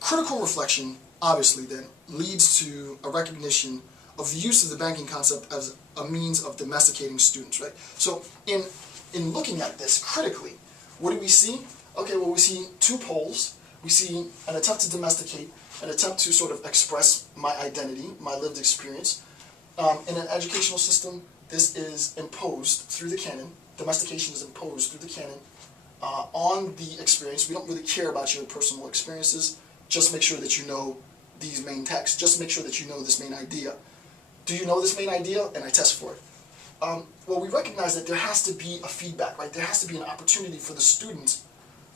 Critical reflection, obviously, then, leads to a recognition of the use of the banking concept as a means of domesticating students, right? So in looking at this critically, what do we see? Okay, well, we see two poles. We see an attempt to domesticate, an attempt to sort of express my identity, my lived experience. In an educational system, this is imposed through the canon. Domestication is imposed through the canon on the experience. We don't really care about your personal experiences. Just make sure that you know these main texts. Just make sure that you know this main idea. Do you know this main idea? And I test for it. Well, we recognize that there has to be a feedback, right? There has to be an opportunity for the student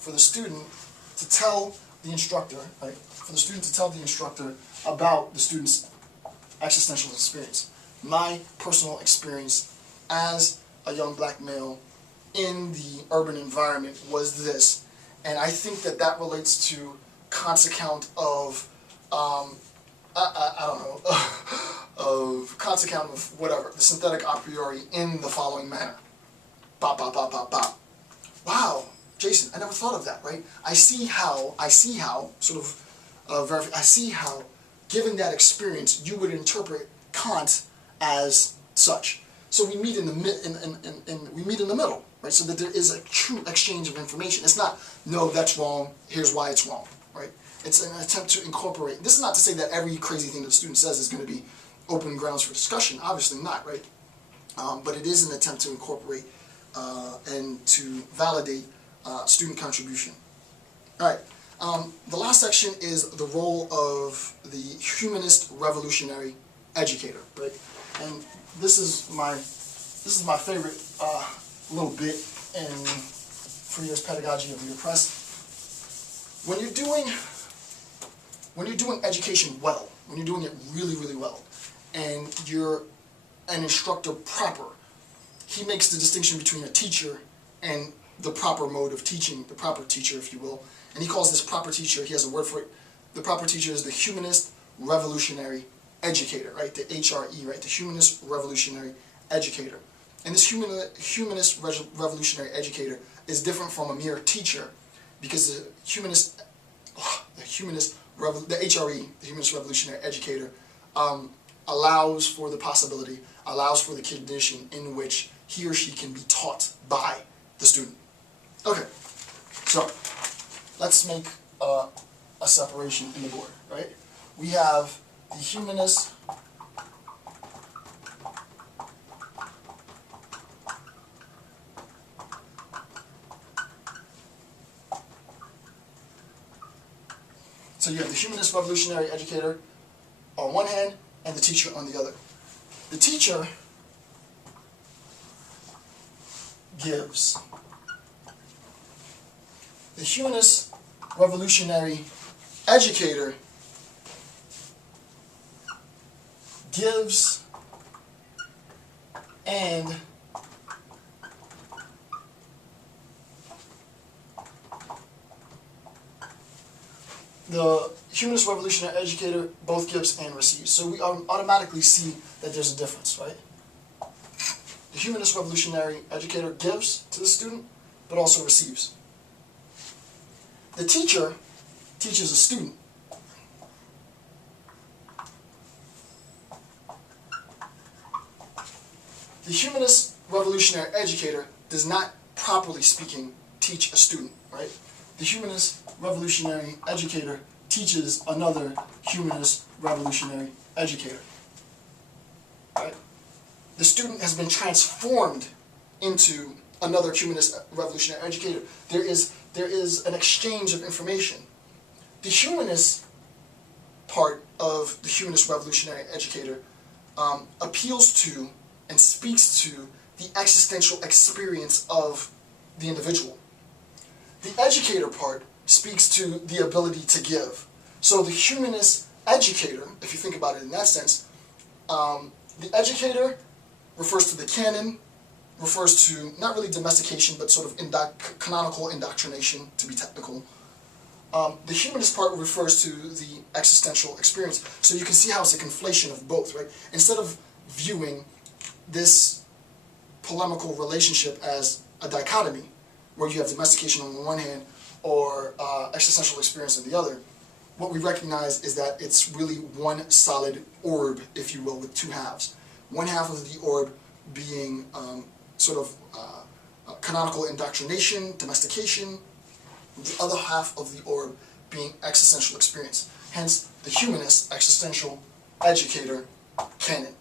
to tell the instructor, right? For the student to tell the instructor about the student's existential experience. My personal experience as a young black male in the urban environment was this, and I think that that relates to Kant's account of I don't know, of Kant's account of whatever, the synthetic a priori in the following manner. Bop, bop, bop, bop, bop. Wow, Jason, I never thought of that, right? I see how, sort of, I see how, given that experience, you would interpret Kant as such. So we meet in the middle, right? So that there is a true exchange of information. It's not, no, that's wrong, here's why it's wrong, right? It's an attempt to incorporate. This is not to say that every crazy thing that the student says is going to be open grounds for discussion. Obviously not, right? But it is an attempt to incorporate and to validate student contribution. All right. The last section is the role of the humanist revolutionary educator, right? And this is my favorite little bit in Freire's Pedagogy of the Oppressed. When you're doing education well, when you're doing it really, really well, and you're an instructor proper, he makes the distinction between a teacher and the proper mode of teaching, the proper teacher, if you will. And he calls this proper teacher, he has a word for it. The proper teacher is the humanist revolutionary educator, right? The HRE, right? The humanist revolutionary educator. And this humanist revolutionary educator is different from a mere teacher, because the HRE, the humanist revolutionary educator, allows for the possibility, allows for the condition in which he or she can be taught by the student. Okay, so let's make a separation in the board, right? We have the humanist So you have the humanist revolutionary educator on one hand and the teacher on the other. The teacher gives. The humanist revolutionary educator gives and the humanist revolutionary educator both gives and receives. So we automatically see that there's a difference, right? The humanist revolutionary educator gives to the student, but also receives. The teacher teaches a student. The humanist revolutionary educator does not, properly speaking, teach a student, right? The humanist revolutionary educator teaches another humanist revolutionary educator, right? The student has been transformed into another humanist revolutionary educator. There is an exchange of information. The humanist part of the humanist revolutionary educator appeals to and speaks to the existential experience of the individual. The educator part speaks to the ability to give. So the humanist educator, if you think about it in that sense, the educator refers to the canon, refers to not really domestication, but sort of canonical indoctrination, to be technical. The humanist part refers to the existential experience. So you can see how it's a conflation of both, right? Instead of viewing this polemical relationship as a dichotomy, where you have domestication on the one hand or existential experience on the other, what we recognize is that it's really one solid orb, if you will, with two halves. One half of the orb being canonical indoctrination, domestication, the other half of the orb being existential experience. Hence, the humanist, existential, educator, canon.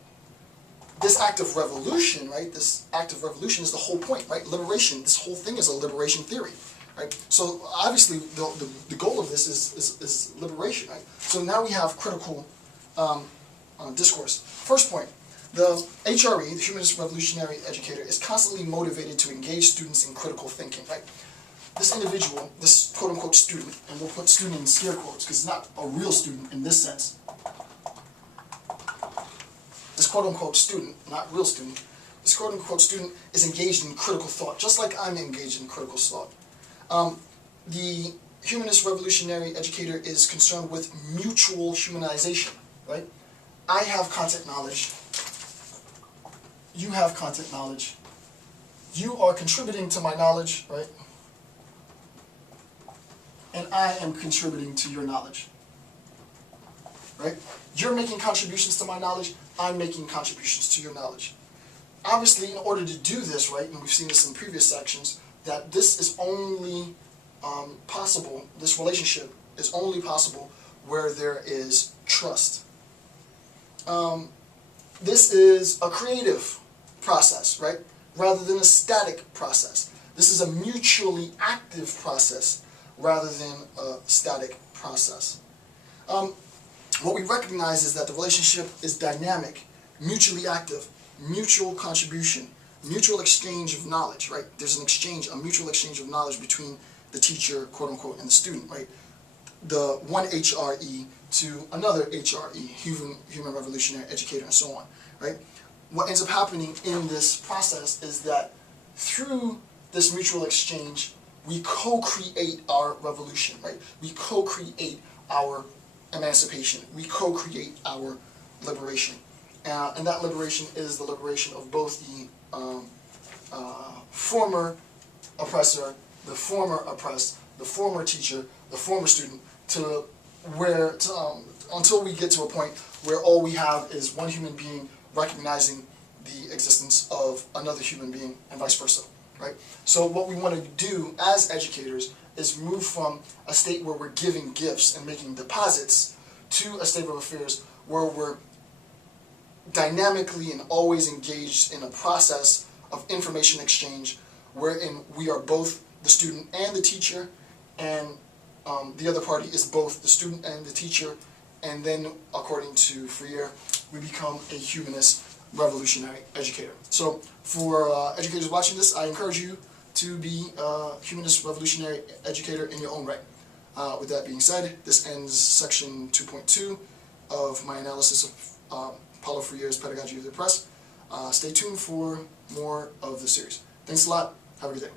This act of revolution, right? This act of revolution is the whole point, right? Liberation. This whole thing is a liberation theory, right? So obviously, the goal of this is liberation, right? So now we have critical discourse. First point: the HRE, the Humanist Revolutionary Educator, is constantly motivated to engage students in critical thinking, right? This individual, this quote-unquote student, and we'll put student in scare quotes because it's not a real student in this sense. This quote-unquote student, not real student, this quote-unquote student is engaged in critical thought, just like I'm engaged in critical thought. The Humanist Revolutionary Educator is concerned with mutual humanization, right? I have content knowledge. You have content knowledge. You are contributing to my knowledge, right? And I am contributing to your knowledge, right? You're making contributions to my knowledge, I'm making contributions to your knowledge. Obviously, in order to do this, right, and we've seen this in previous sections, that this is only possible, this relationship is only possible where there is trust. This is a creative process, right, rather than a static process. This is a mutually active process rather than a static process. What we recognize is that the relationship is dynamic, mutually active, mutual contribution, mutual exchange of knowledge, right? There's an exchange, a mutual exchange of knowledge between the teacher, quote unquote, and the student, right? The one HRE to another HRE, Human Revolutionary Educator, and so on, right? What ends up happening in this process is that through this mutual exchange, we co-create our revolution, right? We co-create our emancipation. We co-create our liberation. And that liberation is the liberation of both the former oppressor, the former oppressed, the former teacher, the former student, until we get to a point where all we have is one human being recognizing the existence of another human being and vice versa, right? So what we want to do as educators is move from a state where we're giving gifts and making deposits to a state of affairs where we're dynamically and always engaged in a process of information exchange wherein we are both the student and the teacher, and the other party is both the student and the teacher, and then, according to Freire, we become a humanist revolutionary educator. So for educators watching this, I encourage you to be a humanist revolutionary educator in your own right. With that being said, this ends section 2.2 of my analysis of Paulo Freire's Pedagogy of the Oppressed. Stay tuned for more of the series. Thanks a lot. Have a good day.